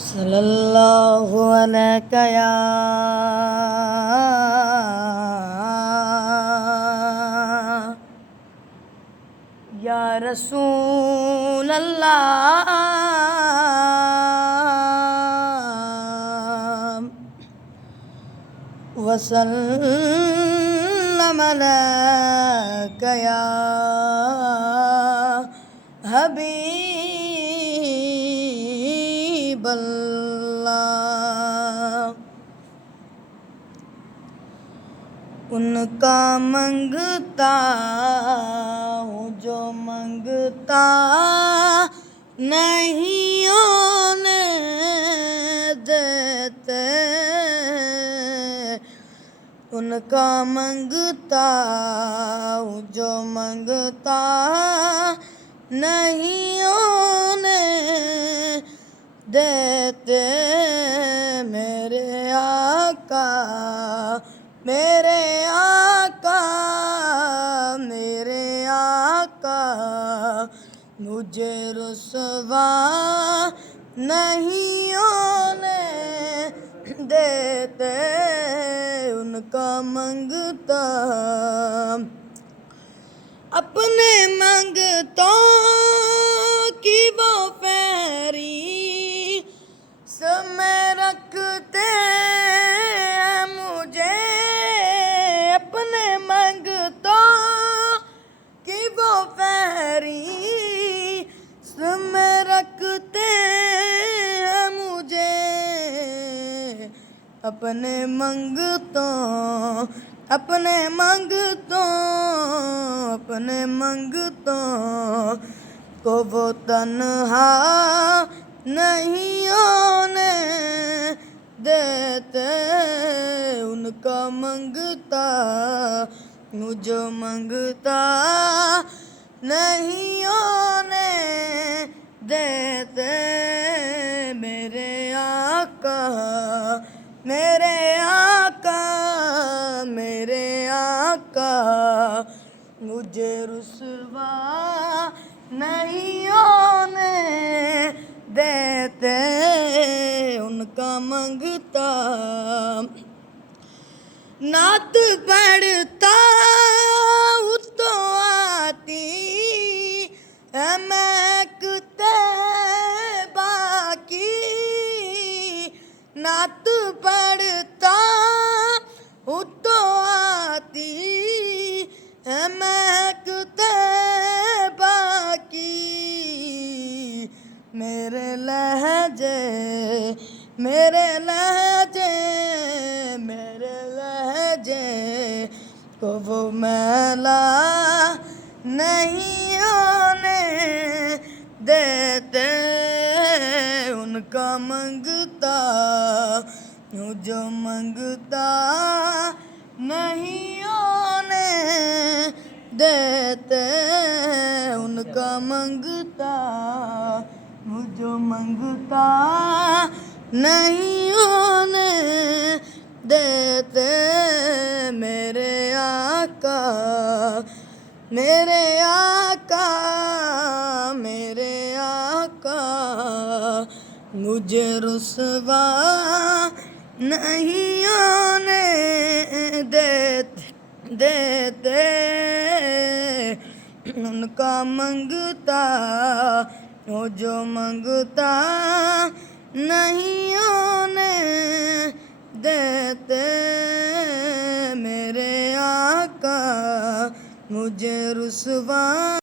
सल्लल्लाहु अलैका या रसूल अल्लाह वसल्लम अलैका या हबीब अल्लाह। उनका मंगता हूँ जो मंगता नहीं होने देते, उनका मंगता हूँ जो मंगता नहीं होने देते। मेरे आका मेरे आका मेरे आका मुझे रुसवा नहीं होने देते। उनका मंगता अपने मंगतों की वो फेरी समय रखते हैं मुझे। अपने मंगतों की वो फेरी समय रखते हैं मुझे। अपने मंगतों अपने मंगतों को वो तन्हा नहीं होने देते। उनका मंगता मुझे मंगता नहीं होने देते। मेरे आका मेरे आका मेरे आका मुझे रुसवा नहीं होने देते। उनका मंगता नात पढ़ता हूँ तो आती है महकते बाकी। नात पढ़ता हूँ तो आती है महकते बाकी। मेरे लहजे मेरे लहजे मेरे लहजे को वो मैला नहीं होने देते। उनका मंगता जो मंगता नहीं होने देते। उनका मंगता जो मंगता नहीं होने देते। मेरे आका मेरे आका मेरे आका मुझे रुसवा नहीं होने देते। उनका मंगता वो जो मंगता नहीं होने देते। मेरे आका मुझे रुसवा